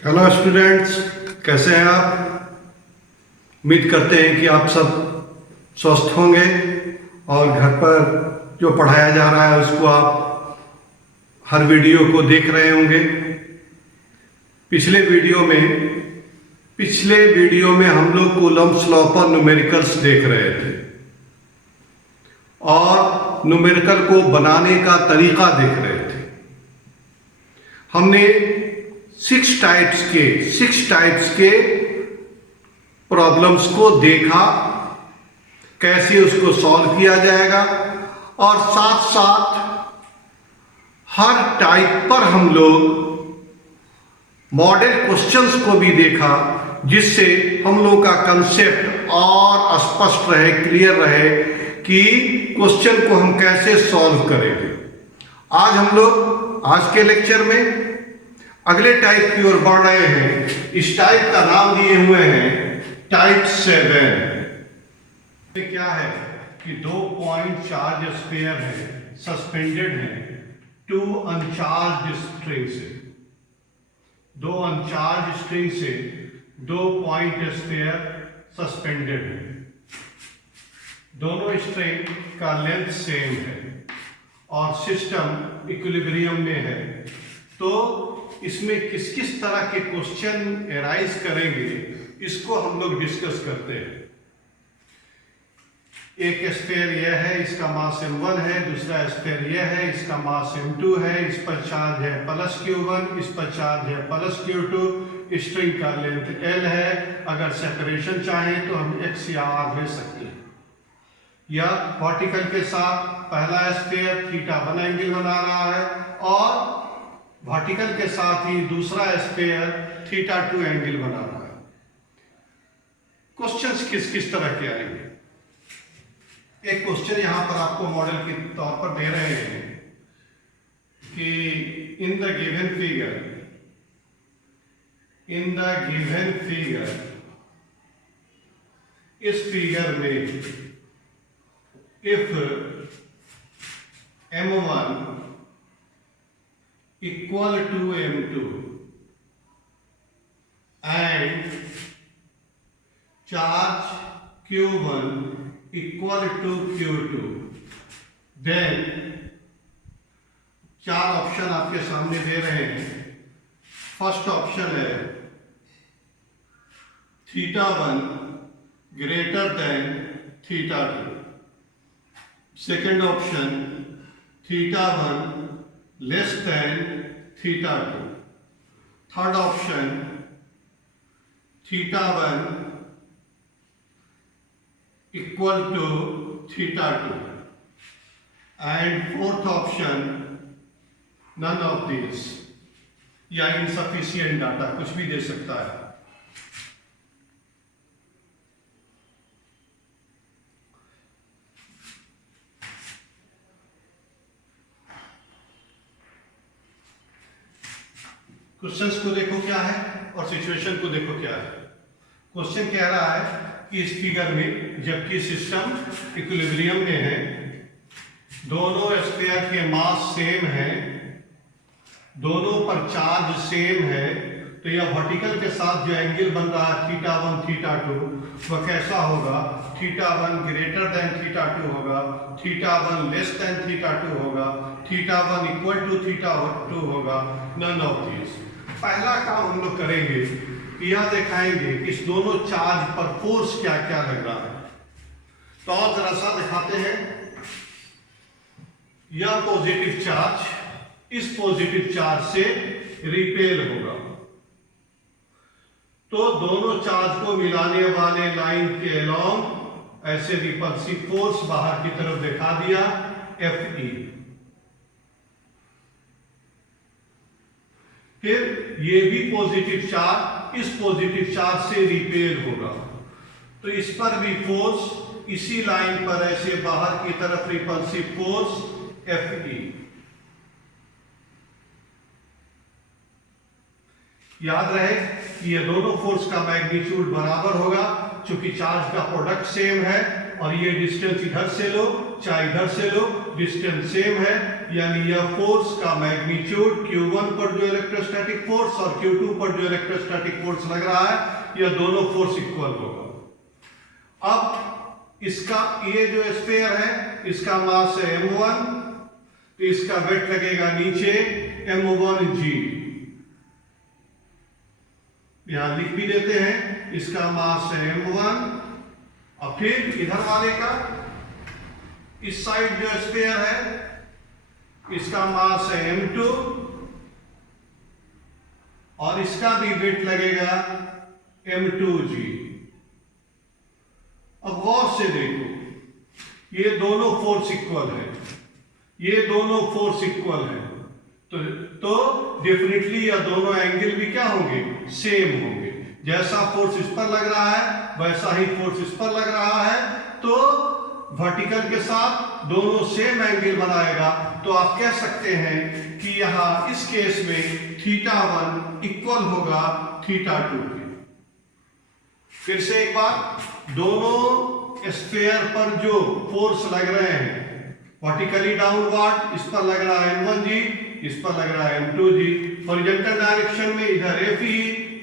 Hello students, कैसे हैं आप? उम्मीद करते हैं कि आप सब स्वस्थ होंगे और घर पर जो पढ़ाया जा रहा है उसको आप हर वीडियो को देख रहे होंगे। पिछले वीडियो में हम लोग कूलम्ब्स लॉ पर न्यूमेरिकल्स देख रहे थे और न्यूमेरिकल को बनाने का तरीका देख रहे थे। हमने सिक्स टाइप्स के प्रॉब्लम्स को देखा, कैसे उसको सॉल्व किया जाएगा, और साथ साथ हर टाइप पर हम लोग मॉडल क्वेश्चंस को भी देखा, जिससे हम लोग का कंसेप्ट और स्पष्ट रहे, क्लियर रहे कि क्वेश्चन को हम कैसे सॉल्व करेंगे। आज के लेक्चर में अगले टाइप की ओर बढ़ रहे हैं। इस टाइप का नाम दिए हुए हैं टाइप 7। क्या है कि 2 पॉइंट चार्ज स्फीयर है, सस्पेंडेड है 2 अनचार्ज स्ट्रिंग से। 2 अनचार्ज स्ट्रिंग से 2 पॉइंट स्फीयर सस्पेंडेड है। दोनों स्ट्रिंग का लेंथ सेम है और सिस्टम इक्विलिब्रियम में है। तो इसमें किस किस तरह के क्वेश्चन एराइज करेंगे, इसको हम लोग डिस्कस करते हैं। एक स्फीयर यह है, इसका मास m1 है। दूसरा स्फीयर यह है, इसका मास m2 है। इस पर चार्ज है +q1, इस पर चार्ज है +q2। स्ट्रिंग का लेंथ l है। अगर सेपरेशन चाहें तो हम x या r ले सकते हैं। या वर्टिकल के साथ पहला स्फीयर θ1 एंगल बना रहा है और वर्टिकल के साथ ही दूसरा स्फीयर θ2 एंगल बना रहा है। क्वेश्चंस किस किस तरह के आएंगे? एक क्वेश्चन यहां पर आपको मॉडल के तौर पर दे रहे हैं कि इन द गिवन फिगर इस फिगर में if m1 equal to m2 and charge q1 equal to q2, then चार ऑप्शन आपके सामने दे रहे हैं। फर्स्ट ऑप्शन है θ1 greater than θ2। Second option θ1 less than θ2। Third option θ1 equal to θ2 and fourth option none of this या insufficient data, कुछ भी दे सकता है। क्वेश्चंस को देखो क्या है और सिचुएशन को देखो क्या है। क्वेश्चन कह रहा है कि इस फिगर में जबकि सिस्टम इक्विलिब्रियम में है, दोनों स्फीयर के मास सेम है, दोनों पर चार्ज सेम है, तो यह वर्टिकल के साथ जो एंगल बन रहा है θ1 θ2 वह कैसा होगा? θ1 ग्रेटर देन θ2 होगा, θ1 लेस देन θ2 होगा, θ1 इक्वल टू θ2 होगा, नन ऑफ दिस। पहला काम हम लोग करेंगे, यह दिखाएंगे कि इस दोनों चार्ज पर फोर्स क्या क्या लग रहा है। तो और जरा सा दिखाते हैं। यह पॉजिटिव चार्ज इस पॉजिटिव चार्ज से रिपेल होगा, तो दोनों चार्ज को मिलाने वाले लाइन के अलोंग ऐसे रिपल्सिव फोर्स बाहर की तरफ दिखा दिया, Fe। फिर ये भी पॉजिटिव चार्ज इस पॉजिटिव चार्ज से रिपेल होगा, तो इस पर भी फोर्स इसी लाइन पर ऐसे बाहर की तरफ रिपल्सिव फोर्स Fe। याद रहे कि ये दोनों फोर्स का मैग्नीट्यूड बराबर होगा, चूंकि चार्ज का प्रोडक्ट सेम है और ये डिस्टेंस इधर से लो चाहे इधर से लो, डिस्टेंस सेम है, यानी यह फोर्स का मैग्नीट्यूड Q1 पर जो इलेक्ट्रोस्टैटिक फोर्स और Q2 पर जो इलेक्ट्रोस्टैटिक फोर्स लग रहा है, यह दोनों फोर्स इक्वल होगा। अब इसका ये जो स्फीयर है, इसका मास है m1, तो इसका वेट लगेगा नीचे m1g, यहां लिख भी देते हैं, इसका मास है m1। और फिर इधर वाले का, इस साइड जो स्फीयर है, इसका मास है m2 और इसका भी वेट लगेगा m2g। अब गौर से देखो, ये दोनों फोर्स इक्वल है, ये दोनों फोर्स इक्वल है, तो डेफिनेटली ये दोनों एंगल भी क्या होंगे, सेम होंगे। जैसा फोर्स इस पर लग रहा है वैसा ही फोर्स इस पर लग रहा है, तो वर्टिकल के साथ दोनों सेम एंगल बनाएगा। तो आप कह सकते हैं कि यहां इस केस में θ1 इक्वल होगा θ2 के। फिर से एक बार, दोनों स्फीयर पर जो फोर्स लग रहे हैं वर्टिकली डाउनवर्ड, इस पर लग रहा है m1g, इस पर लग रहा है m2g। हॉरिजॉन्टल डायरेक्शन में इधर Fe,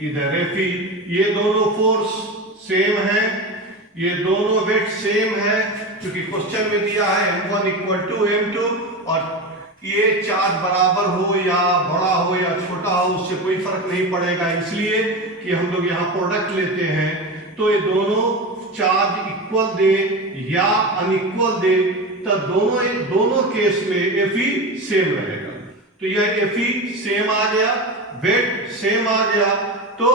इधर Fe, ये दोनों फोर्स सेम है, ये दोनों वेट सेम है, क्योंकि क्वेश्चन में दिया है m1 इक्वल टू m2, और ये चार्ज बराबर हो या बड़ा हो या छोटा हो उससे कोई फर्क नहीं पड़ेगा, इसलिए कि हम लोग यहाँ प्रोडक्ट लेते हैं। तो ये दोनों चार्ज इक्वल दे या अनइक्वल दे, तब दोनों केस में Fe सेम रहेगा। तो यह Fe सेम आ गया, वेट सेम आ गया, तो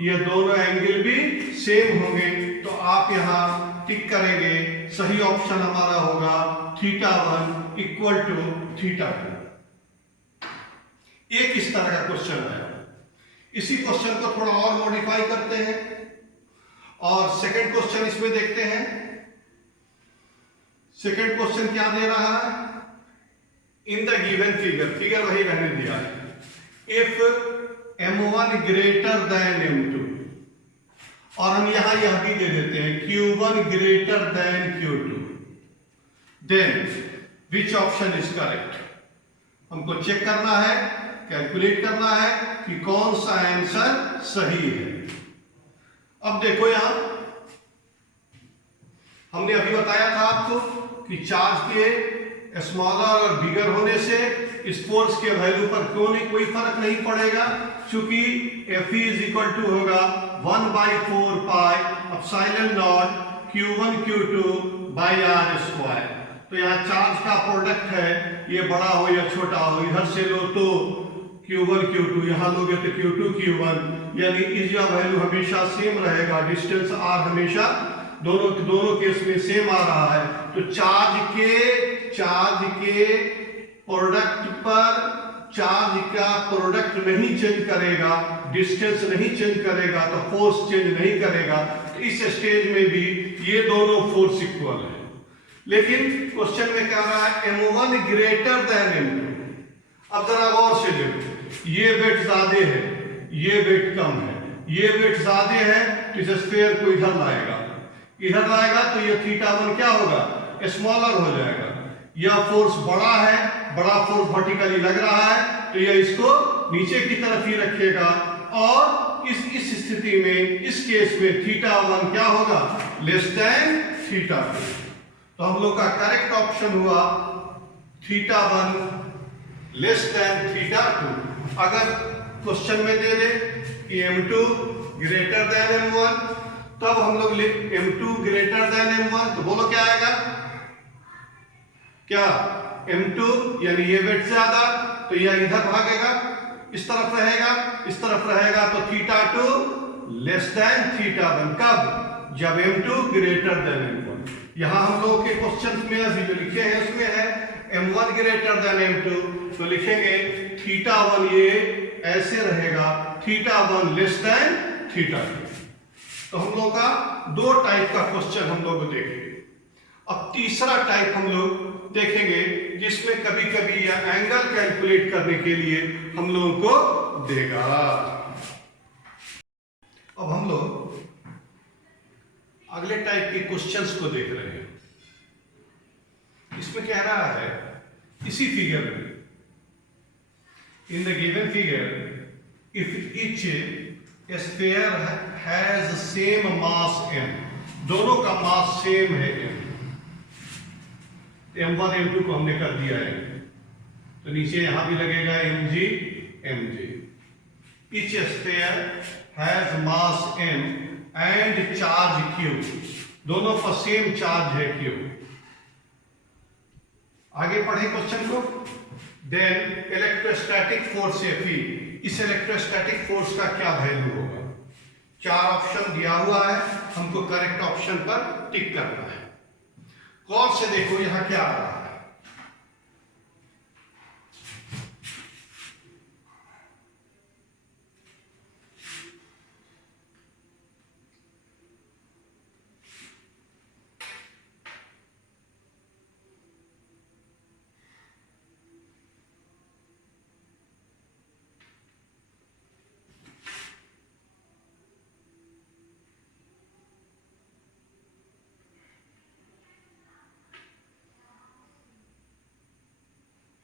ये दोनों एंगल भी सेम होंगे। तो आप यहां टिक करेंगे, सही ऑप्शन हमारा होगा θ1 इक्वल टू θ2। एक इस तरह का क्वेश्चन है। इसी क्वेश्चन को थोड़ा और मॉडिफाई करते हैं और सेकंड क्वेश्चन इसमें देखते हैं। सेकंड क्वेश्चन क्या दे रहा है, इन द गिवन फिगर वही रहने दिया है, if m1 greater than m2, और हम यहां यह भी दे देते हैं Q1 greater than Q2, then which option is correct. हमको चेक करना है, कैलकुलेट करना है कि कौन सा आंसर सही है। अब देखो यहां हमने अभी बताया था आपको कि चार्ज के स्मॉलर और बिगर होने से इस फोर्स के वैल्यू पर क्यों नहीं कोई फर्क नहीं पड़ेगा, क्योंकि Fe इज इक्वल टू होगा 1/4 pi epsilon not Q1 Q2 by r square. तो यहाँ चार्ज का प्रोडक्ट है, ये बड़ा हो या छोटा हो, इधर से लो तो Q1 Q2, यहाँ लोगे तो Q2 Q1, यानी इसका वैल्यू हमेशा सेम रहेगा, डिस्टेंस r हमेशा दोनों केस में सेम आ रहा है। तो चार्ज के प्रोडक्ट पर चार्ज का प्रोडक्ट नहीं चेंज करेगा, डिस्टेंस नहीं चेंज करेगा, तो फोर्स चेंज नहीं करेगा। तो इस स्टेज में भी ये दोनों फोर्स इक्वल है। लेकिन क्वेश्चन में क्या रहा है, m1 ग्रेटर देन m2। अब जरा गौर से देखो, ये वेट ज्यादा है, ये वेट कम है, ये वेट ज्यादा है तो इस स्फीयर को इधर लाएगा तो ये θ1 क्या होगा, स्मॉलर हो जाएगा। यह फोर्स बड़ा है, बड़ा फोर्स वर्टिकली लग रहा है, तो यह इसको नीचे की तरफ ही रखेगा, और इस स्थिति में, इस केस में θ1 क्या होगा, लेस देन θ2। तो हम लोग का करेक्ट ऑप्शन हुआ θ1 लेस देन θ2। अगर क्वेश्चन में दे दे कि m2 ग्रेटर देन m1, तब हम लोग m2 ग्रेटर देन m1, तो बोलो क्या आएगा, क्या m2 यानी ये वेट ज्यादा, तो यह इधर भागेगा, इस तरफ रहेगा, तो θ2 लेस देन θ1। कब, जब m2 ग्रेटर देन m1। यहां हम लोगों के क्वेश्चन में अभी जो लिखे हैं उसमें है m1 ग्रेटर देन m2, तो लिखेंगे θ1 ये ऐसे रहेगा, θ1 लेस देन θ2। तो हम लोग का दो टाइप का क्वेश्चन हम लोग देखेंगे। अब तीसरा टाइप हम लोग देखेंगे जिसमें कभी कभी यह एंगल कैलकुलेट करने के लिए हम लोगों को देगा। अब हम लोग अगले टाइप के क्वेश्चंस को देख रहे हैं। इसमें कह रहा है इसी फिगर में, in the given figure if each sphere has same mass m, दोनों का मास सेम है m1 m2 को हमने कर दिया है, तो नीचे यहां भी लगेगा mg mg। Each sphere has mass m and charge q, दोनों पर सेम चार्ज है q। आगे पढ़े क्वेश्चन को। देन इलेक्ट्रोस्टैटिक फोर्स Fe, इस इलेक्ट्रोस्टैटिक फोर्स का क्या वैल्यू होगा। 4 ऑप्शन दिया हुआ है, हमको करेक्ट ऑप्शन पर टिक करना है। गौर से देखो यहां क्या आ रहा है।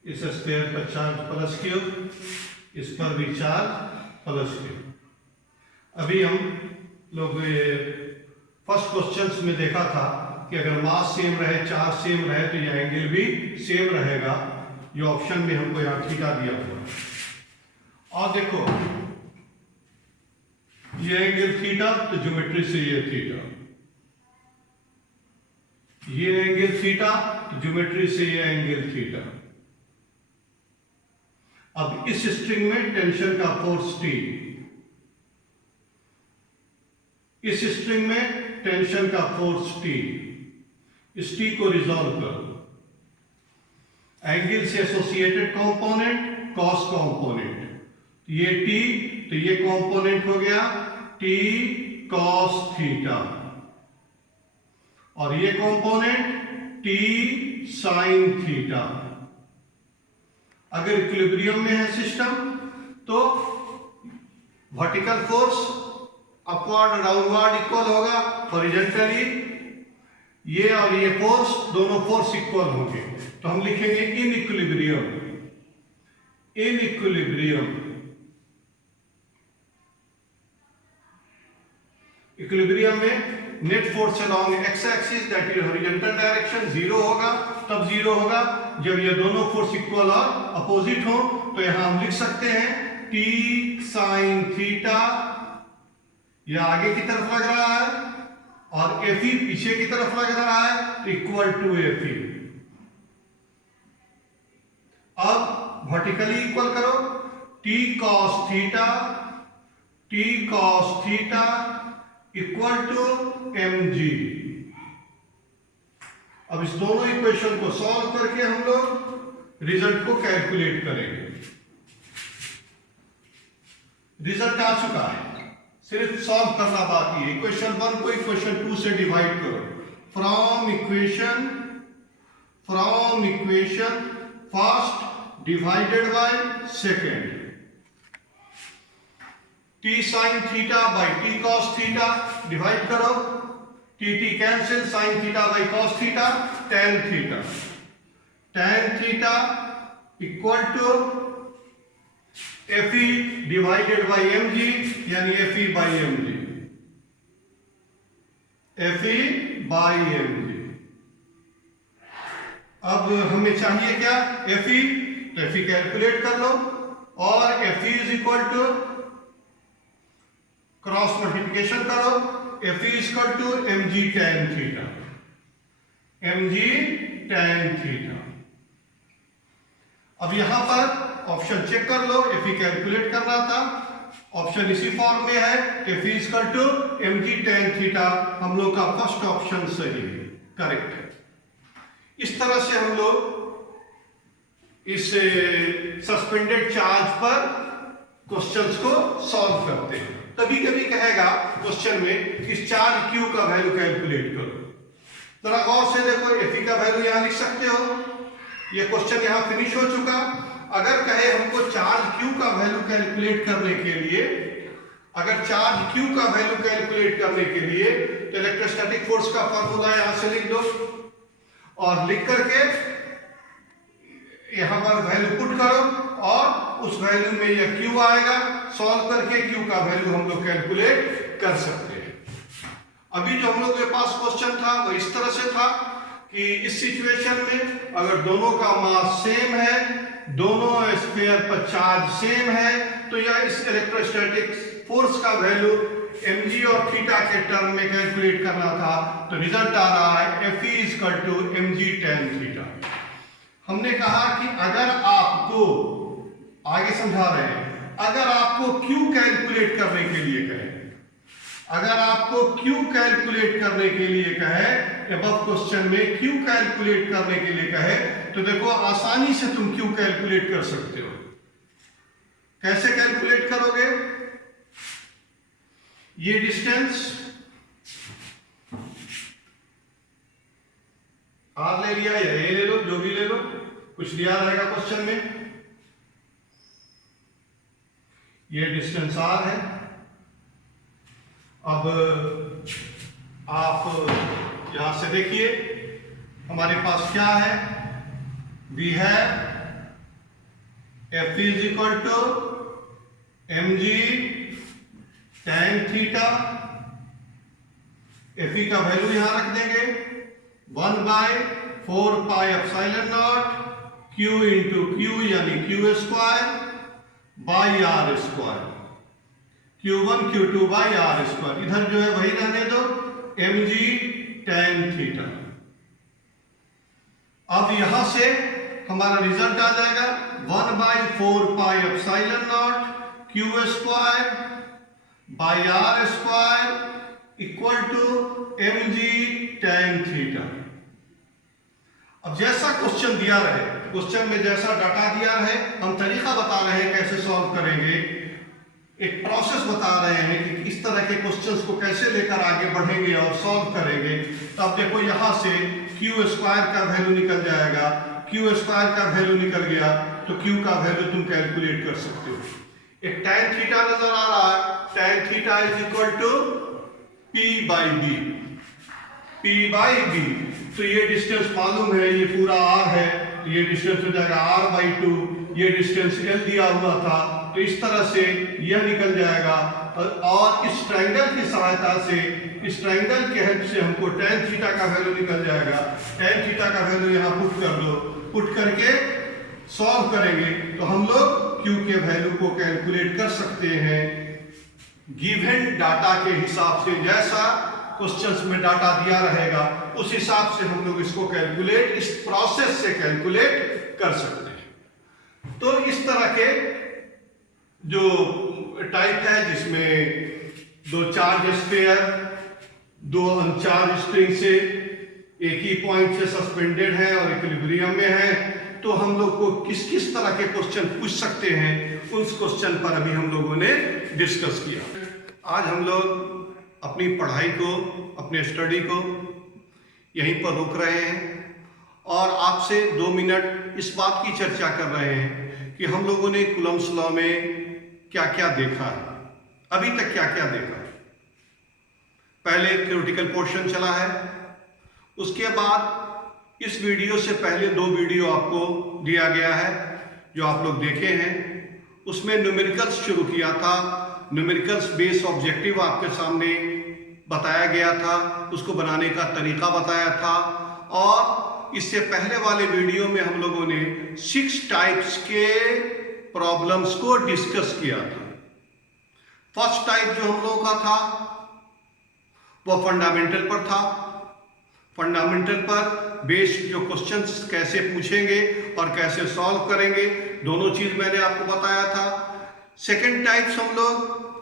इस स्फीयर पर चार्ज प्लस क्यू, इस पर भी चार्ज प्लस क्यू। अभी हम लोग फर्स्ट क्वेश्चंस में देखा था कि अगर मास सेम रहे, चार्ज सेम रहे तो ये एंगल भी सेम रहेगा। ये ऑप्शन में हमको यहाँ थीटा दिया हुआ है। और देखो ये एंगल थीटा, तो ज्योमेट्री से ये थीटा, ये एंगल थीटा, तो ज्योमेट्री से ये एंगल थीटा। अब इस स्ट्रिंग में टेंशन का फोर्स T, इस स्ट्रिंग में टेंशन का फोर्स T, इस T को रिजॉल्व करो। एंगल से एसोसिएटेड कंपोनेंट कॉस कंपोनेंट, ये T, तो ये कंपोनेंट हो गया T cos थीटा, और ये कंपोनेंट T sin थीटा। अगर इक्विलिब्रियम में है सिस्टम तो vertical force upward downward equal होगा, हॉरिजॉन्टली ये और ये फोर्स, दोनों फोर्स इक्वल होंगे। तो हम लिखेंगे in equilibrium, in equilibrium, equilibrium में net force along X axis that is horizontal direction 0 होगा। तब 0 होगा जब ये दोनों फोर्स इक्वल और अपोजिट हो। तो यहां हम लिख सकते हैं T sin थीटा, यह आगे की तरफ लग रहा है और Fe पीछे की तरफ लग रहा है, तो इक्वल टू Fe। अब वर्टिकली इक्वल करो, T cos theta, T cos theta equal to mg। अब इस दोनों इक्वेशन को सॉल्व करके हम लोग रिजल्ट को कैलकुलेट करेंगे। रिजल्ट आ चुका है, सिर्फ सॉल्व करना बाकी है। इक्वेशन 1 को इक्वेशन 2 से डिवाइड करो। From equation first divided by second, T sin theta by T cos theta divide करो, T cancel, sin theta by cos theta, tan theta, tan theta equal to Fe divided by mg, यानी Fe by mg, Fe by mg। अब हमें चाहिए क्या, Fe, तो Fe calculate कर लो, और Fe is equal to cross multiplication करो, Fe is equal to mg tan theta, mg tan theta. अब यहां पर ऑप्शन चेक कर लो, Fe कैलकुलेट करना था, ऑप्शन इसी फॉर्म में है, Fe is equal to mg tan theta. हम लोग का फर्स्ट ऑप्शन सही है, करेक्ट है। इस तरह से हम लोग इस सस्पेंडेड चार्ज पर क्वेश्चंस को सॉल्व करते हैं। कभी कभी कहेगा क्वेश्चन में कि चार्ज Q का वैल्यू कैलकुलेट करो। जरा गौर से देखो, Fe का वैल्यू यहां लिख सकते हो। ये क्वेश्चन यहां फिनिश हो चुका। अगर कहे हमको चार्ज Q का वैल्यू कैलकुलेट करने के लिए, अगर चार्ज Q का वैल्यू कैलकुलेट करने के लिए, तो इलेक्ट्रोस्टैटिक फोर्स का फॉर्मूला यहां से लिख दो। और लिख करके यहां पर वैल्यू पुट करो और उस वैल्यू में यह Q आएगा। सॉल्व करके Q का वैल्यू हम लोग कैलकुलेट कर सकते हैं। अभी जो हम लोग के पास क्वेश्चन था वो इस तरह से था कि इस सिचुएशन में अगर दोनों का मास सेम है, दोनों स्फीयर पर चार्ज सेम है, तो यह इस इलेक्ट्रोस्टैटिक फोर्स का वैल्यू mg और थीटा के टर्म में कैलकुलेट करना था। तो रिजल्ट आ रहा है Fe = mg tan थीटा। हमने कहा कि अगर आपको आगे समझा रहे हैं, अगर आपको Q कैलकुलेट करने के लिए कहे, अगर आपको Q कैलकुलेट करने के लिए कहे, अबव क्वेश्चन में Q कैलकुलेट करने के लिए कहे, तो देखो आसानी से तुम Q कैलकुलेट कर सकते हो। कैसे कैलकुलेट करोगे? ये डिस्टेंस R ले लिया या A ले लो, जो भी ले लो, कुछ दिया रहेगा क्वेश्चन में। ये डिस्टेंस R है। अब आप यहां से देखिए हमारे पास क्या है, वी है F = mg tan theta. Fe का वैल्यू यहां रख देंगे 1/4 pi epsilon not Q × Q यानी Q² by R², Q1 Q2 by R²। इधर जो है वही रहने दो, mg tan थीटा। अब यहां से हमारा रिजल्ट आ जाएगा 1/4 pi epsilon not Q² by R² = mg tan theta. अब जैसा क्वेश्चन दिया रहे, क्वेश्चन में जैसा डाटा दिया रहे, हम तरीका बता रहे हैं कैसे सॉल्व करेंगे, एक प्रोसेस बता रहे हैं कि इस तरह के क्वेश्चंस को कैसे लेकर आगे बढ़ेंगे और सॉल्व करेंगे। तो अब देखो यहां से Q² का वैल्यू निकल जाएगा, Q² का वैल्यू निकल गया तो Q का वैल्यू तुम कैलकुलेट कर सकते हो। एक tan थीटा नजर आ रहा है, tan थीटा = P/B, P/B। तो ये डिस्टेंस मालूम है, ये पूरा R है, तो ये डिस्टेंस हो जाएगा R/2। ये डिस्टेंस L दिया हुआ था, तो इस तरह से यह निकल जाएगा। और इस ट्रायंगल की सहायता से, इस ट्रायंगल के हेल्प से हमको tan थीटा का वैल्यू निकल जाएगा। tan थीटा का वैल्यू यहाँ पुट कर दो, पुट करके सॉल्व करेंगे तो हम लोग Q के वैल्यू को कैलकुलेट कर सकते हैं गिवन डाटा के हिसाब से। जैसा क्वेश्चंस में डाटा दिया रहेगा उस हिसाब से हम लोग इसको कैलकुलेट, इस प्रोसेस से कैलकुलेट कर सकते हैं। तो इस तरह के जो टाइप है जिसमें दो चार्ज स्फीयर दो अनचार्ज स्ट्रिंग से एक ही पॉइंट से सस्पेंडेड है और इक्विलिब्रियम में है, तो हम लोग को किस किस तरह के क्वेश्चन पूछ सकते हैं, उस क्वेश्चन पर अभी हम लोगों ने डिस्कस किया। आज हम लोग अपनी पढ़ाई को, अपने स्टडी को यहीं पर रोक रहे हैं और आपसे 2 मिनट इस बात की चर्चा कर रहे हैं कि हम लोगों ने कूलम्ब्स लॉ में क्या क्या देखा है, अभी तक क्या क्या देखा। पहले थ्योरेटिकल पोर्शन चला है, उसके बाद इस वीडियो से पहले 2 वीडियो आपको दिया गया है जो आप लोग देखे हैं। उसमें न्यूमेरिकल्स शुरू किया था, न्यूमेरिकल्स बेस ऑब्जेक्टिव आपके सामने बताया गया था, उसको बनाने का तरीका बताया था। और इससे पहले वाले वीडियो में हम लोगों ने 6 टाइप्स के प्रॉब्लम्स को डिस्कस किया था। फर्स्ट टाइप जो हम लोगों का था वो फंडामेंटल पर था। फंडामेंटल पर बेस्ड जो क्वेश्चंस कैसे पूछेंगे और कैसे सॉल्व करेंगे, दोनों चीज मैंने आपको बताया था। सेकंड टाइप्स हम लोग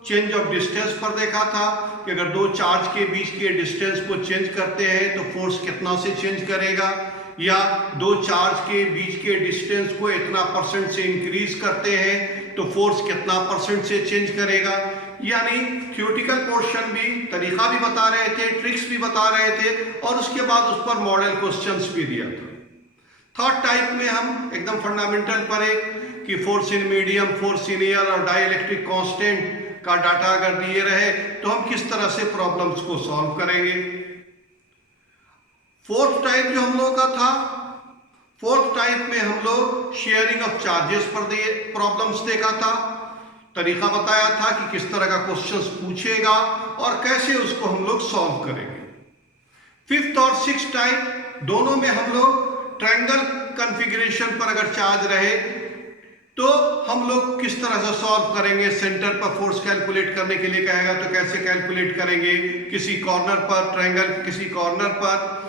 चेंज ऑफ डिस्टेंस पर देखा था कि अगर 2 चार्ज के बीच के डिस्टेंस को चेंज करते हैं तो फोर्स कितना से चेंज करेगा, या 2 चार्ज के बीच के डिस्टेंस को इतना % से इंक्रीज करते हैं तो फोर्स कितना % से चेंज करेगा। यानी थ्योरेटिकल पोर्शन भी, तरीका भी बता रहे थे, ट्रिक्स भी बता रहे थे और उसके बाद उस पर मॉडल क्वेश्चंस भी दिया था। थर्ड टाइप में हम एकदम फंडामेंटल पर एक कि force in medium, force in air और डाइलेक्ट्रिक कांस्टेंट का डाटा अगर दिए रहे तो हम किस तरह से प्रॉब्लम्स को सॉल्व करेंगे। फोर्थ टाइप जो हम लोगों का था, फोर्थ टाइप में हम लोग शेयरिंग ऑफ चार्जेस पर प्रॉब्लम्स देखा था, तरीका बताया था कि किस तरह का क्वेश्चंस पूछेगा और कैसे उसको हम लोग सॉल्व करेंगे। फिफ्थ और सिक्स टाइप दोनों में हम लोग ट्रायंगल कॉन्फ़िगरेशन पर अगर चार्ज रहे तो हम लोग किस तरह से सॉल्व करेंगे। सेंटर पर फोर्स कैलकुलेट करने के लिए कहेगा तो कैसे कैलकुलेट करेंगे, किसी कॉर्नर पर ट्रायंगल, किसी कॉर्नर पर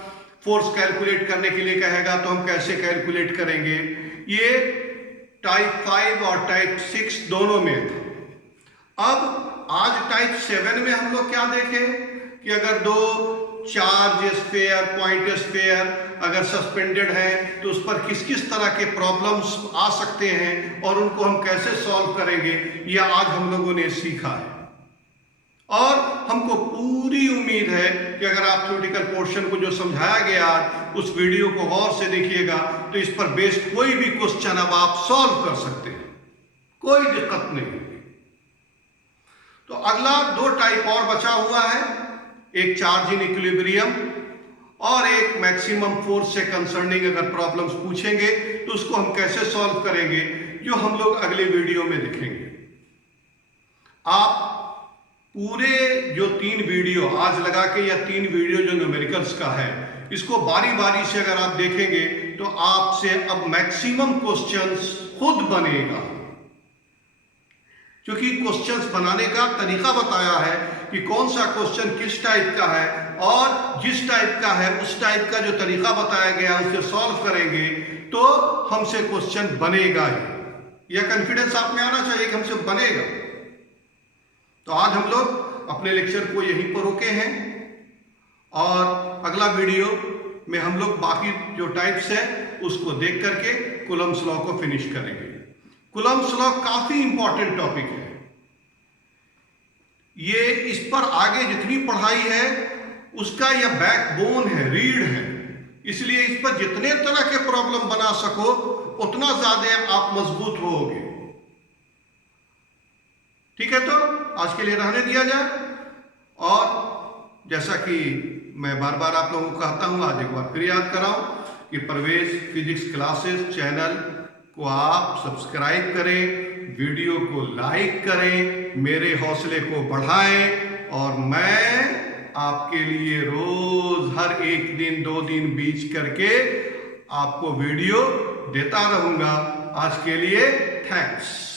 फोर्स कैलकुलेट करने के लिए कहेगा तो हम कैसे कैलकुलेट करेंगे। ये टाइप 5 और टाइप 6 दोनों में था। अब आज टाइप 7 में हम लोग क्या देखें कि अगर दो चार्ज स्फीयर, पॉइंट स्फीयर अगर सस्पेंडेड है तो उस पर किस किस तरह के प्रॉब्लम्स आ सकते हैं और उनको हम कैसे सॉल्व करेंगे, यह आज हम लोगों ने सीखा है। और हमको पूरी उम्मीद है कि अगर आप थ्योरेटिकल पोर्शन को जो समझाया गया उस वीडियो को गौर से देखिएगा तो इस पर बेस्ड कोई भी क्वेश्चन अब आप सॉल्व कर सकते हैं, कोई दिक्कत नहीं। तो अगला दो टाइप और बचा हुआ है, एक चार्ज इन इक्विलिब्रियम और एक मैक्सिमम फोर्स से कंसर्निंग अगर प्रॉब्लम्स पूछेंगे तो उसको हम कैसे सॉल्व करेंगे, जो हम लोग अगले वीडियो में देखेंगे। आप पूरे जो 3 वीडियो आज लगा के या 3 वीडियो जो न्यूमेरिकल्स का है इसको बारी बारी से अगर आप देखेंगे तो आपसे अब मैक्सिमम क्वेश्चंस खुद बनेगा, क्योंकि क्वेश्चंस बनाने का तरीका बताया है कि कौन सा क्वेश्चन किस टाइप का है और जिस टाइप का है उस टाइप का जो तरीका बताया गया उसे सॉल्व करेंगे तो हमसे क्वेश्चन बनेगा ही। यह कॉन्फिडेंस आप में आना चाहिए कि हमसे बनेगा। तो आज हम लोग अपने लेक्चर को यहीं पर रोके हैं और अगला वीडियो में हम लोग बाकी जो टाइप्स है उसको देख करके कूलम्ब्स लॉ को फिनिश करेंगे। कूलम्ब्स लॉ काफी इंपॉर्टेंट टॉपिक है, ये इस पर आगे जितनी पढ़ाई है उसका यह बैकबोन है, रीढ़ है, इसलिए इस पर जितने तरह के प्रॉब्लम बना सको उतना ज्यादा आप मजबूत होगे। ठीक है, तो आज के लिए रहने दिया जाए। और जैसा कि मैं बार बार आप लोगों को कहता हूं, आज एक बार फिर याद कराऊं कि प्रवेश फिजिक्स क्लासेस चैनल को आप सब्सक्राइब करें, वीडियो को लाइक करें, मेरे हौसले को बढ़ाएं और मैं आपके लिए रोज हर एक दिन 2 दिन बीच करके आपको वीडियो देता रहूंगा। आज के लिए थैंक्स।